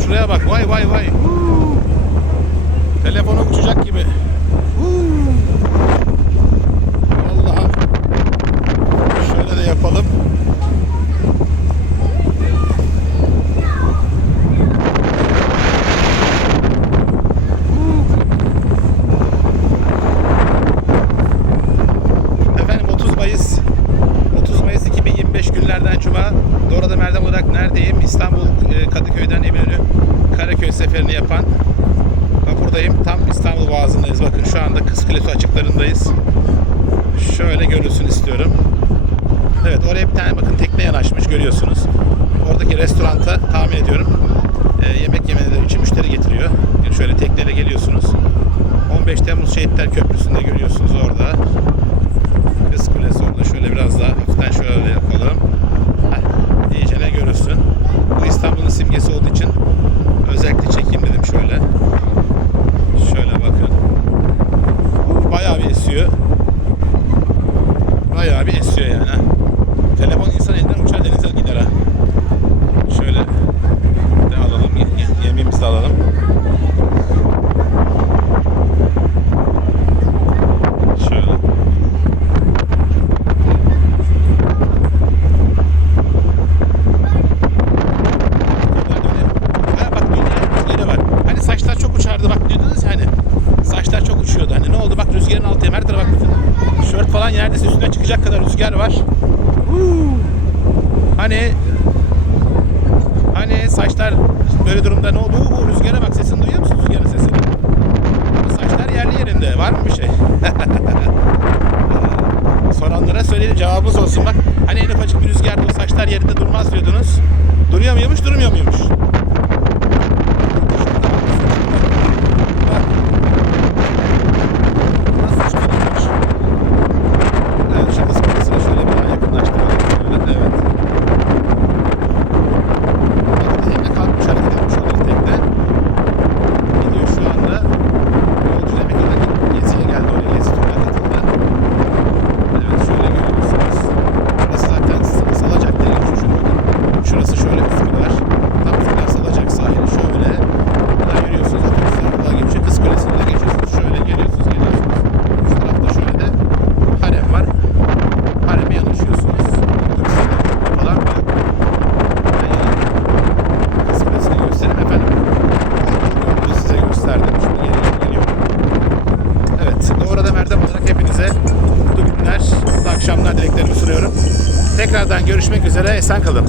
şuraya bak. Vay vay vay. Huu. 2025 günlerden Cuma Doğru'da Merdem olarak neredeyim? İstanbul e, Kadıköy'den Eminönü Karaköy seferini yapan vapurdayım. Tam İstanbul Boğazı'ndayız. Bakın şu anda Kız Kulesi açıklarındayız. Şöyle görülsün istiyorum. Evet oraya bir tane bakın tekne yanaşmış görüyorsunuz. Oradaki restoranta tahmin ediyorum e, yemek yemeleri için müşteri getiriyor. Yani şöyle tekneyle geliyorsunuz. 15 Temmuz Şehitler Köprüsü'nde görüyorsunuz orada. Kız Kulesi orada. Şöyle biraz falan neredeyse üstüne çıkacak kadar rüzgar var. Huu. Hani hani saçlar böyle durumda ne oldu? Uhu, rüzgara bak sesini duyuyor musun rüzgarın sesini? Ama saçlar yerli yerinde var mı bir şey? Soranlara söyleyelim cevabımız olsun bak. Hani en ufacık bir rüzgarda saçlar yerinde durmaz diyordunuz. Duruyor muymuş, durmuyor muymuş? dileklerimi sunuyorum. Tekrardan görüşmek üzere. Esen kalın.